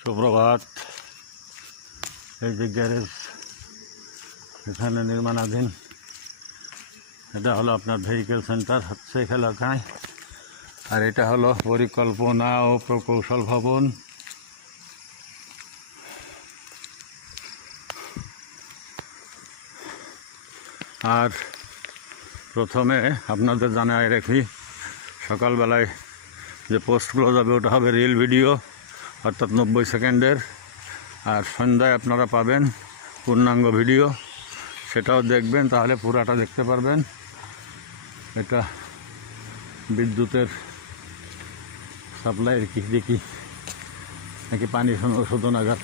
সুপ্রভাত। এই যে গ্যারেজ এখানে নির্মাণাধীন, এটা হলো আপনার ভেহিকেল সেন্টার হচ্ছে এলাকায়। আর এটা হলো পরিকল্পনা ও প্রকৌশল ভবন। আর প্রথমে আপনাদের জানাই রাখি, সকালবেলায় যে পোস্টগুলো যাবে ওটা হবে রিল ভিডিও, অর্থাৎ 90 সেকেন্ডের। আর সন্ধ্যায় আপনারা পাবেন পূর্ণাঙ্গ ভিডিও, সেটাও দেখবেন, তাহলে পুরাটা দেখতে পারবেন। এটা বিদ্যুতের সাপ্লাইয়ের কি দেখি নাকি পানি শোধনাগার।